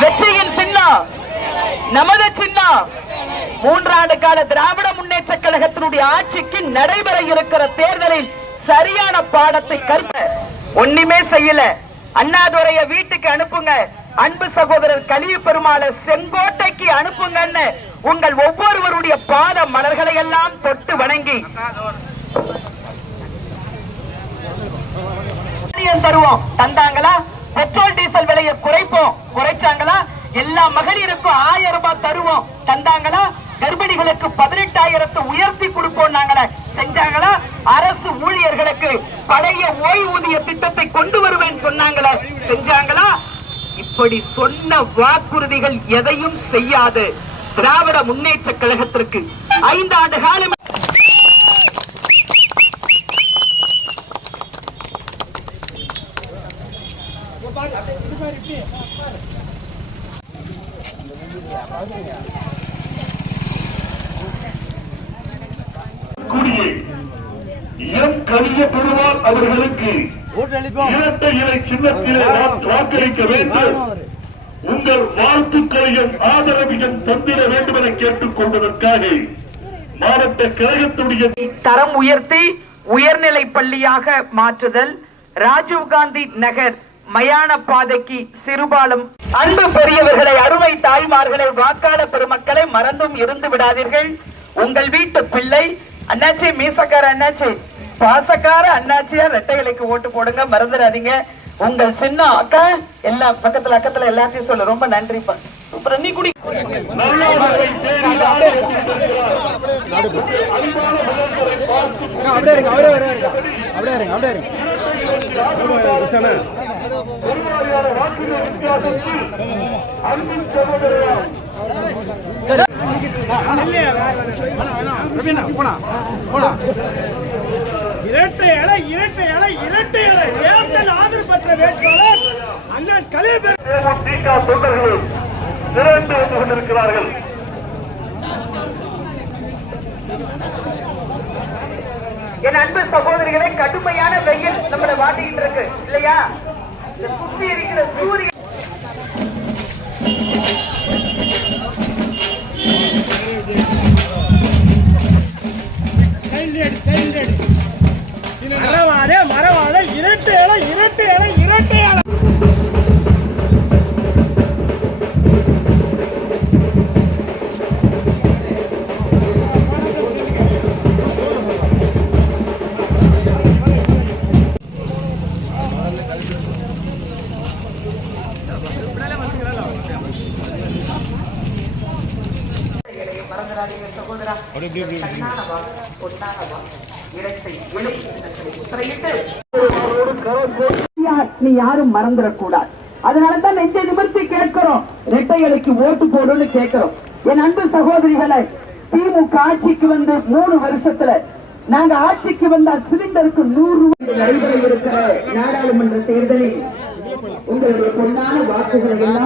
வெற்றியின் சின்னம் நமது சின்னம் மூன்றாண்டு கால திராவிட முன்னேற்ற கழகத்தினுடைய ஆட்சிக்கு நடைபெற இருக்கிற தேர்தலில் சரியான பாடத்தை கற்க ஒண்ணுமே செய்யல. அண்ணாதுரைய வீட்டுக்கு அனுப்புங்க. அன்பு சகோதரர் கலிய பெருமாளை செங்கோட்டைக்கு அனுப்புங்கன்னு உங்கள் ஒவ்வொருவருடைய பாத மலர்களை எல்லாம் தொட்டு வணங்கி. தருவோம். தந்தா எல்லா மகளிருக்கும் ஆயிரம் ரூபாய் தருவோம். தந்தாங்களா? கர்ப்பிணிகளுக்கு பதினெட்டாயிரத்தை உயர்த்தி கொடுப்போம் நாங்களே. செஞ்சாங்களா? அரசு ஊழியர்களுக்கு பழைய ஓய்வூதிய திட்டத்தை கொண்டு வருவேன் சொன்னாங்களே. செஞ்சாங்களா? இப்படி சொன்ன வாக்குறுதிகள் எதையும் செய்யாது. திராவிட முன்னேற்ற கழகத்திற்கு ஐந்து ஆண்டு காலம் கூடிய எம் கலிய பெருமாள் அவர்களுக்கு இரட்டை இலை சின்னத்திலே வாக்கு- வாக்களிக்க வேண்டும். உங்கள் வாழ்த்துக்களையும் ஆதரவையும் தந்திர வேண்டும் என கேட்டுக் கொண்டதற்காக மாவட்ட கழகத்துடைய தரம் உயர்த்தி உயர்நிலை பள்ளியாக மாற்றுதல் ராஜீவ்காந்தி நகர் மயான பாதைக்கு சிறுபாலம் அன்பு பெரியவர்களை அருமை தாய்மார்களை வாக்காள பெருமக்களை மறந்தும் இருந்து விடாதீர்கள். உங்கள் வீட்டு பிள்ளை அண்ணாச்சி மீசக்கார அண்ணாச்சி பாசக்கார அண்ணாச்சியா ரெட்டை இலைக்கு ஓட்டு போடுங்க மறந்துடாதீங்க. உங்கள் சின்ன அக்கா எல்லா பக்கத்துல அக்கத்துல எல்லாத்தையும் சொல்லு. ரொம்ப நன்றிப்பா. அப்புறம் நீ குடி. அப்படியே இருங்க அப்படியே இருங்க. அப்படியே இருங்க அப்படியே இருங்க. பெருவாரியான வாக்குகள் வித்தியாசத்தில் அன்பின் சகோதரர் இரட்டை இலை இரட்டை இலை இரட்டை இலை. தேர்தல் ஆதரவு பெற்ற வேட்பாளர் அண்ணன் கலைபெர் தேமுதிக திரண்டு வந்து கொண்டிருக்கிறார்கள். என் அன்பு சகோதரிகளே கடுமையான வெயில் நம்மளை வாட்டிக்கிட்டு இருக்கு இல்லையா? இந்த சுத்தி இருக்கிற சூரியன் மறந்துடாதீங்க சகோதரா கண்ணானவா பொன்னானவா நீ யாரும் மறந்துடக்கூடாது அதனாலதான் நெஞ்சை நிமிர்த்தி கேட்கிறோம் இரட்டை இலைக்கு ஓட்டு போடுன்னு கேட்கிறோம் என் அன்பு சகோதரிகளை திமுக ஆட்சிக்கு வந்து மூணு வருஷத்துல நாங்க ஆட்சிக்கு வந்தால் சிலிண்டருக்கு நூறு ரூபாய் நடைபெற இருக்கிற நாடாளுமன்ற தேர்தலில் உங்களுடைய பொன்னான வாக்குகளை எல்லாம்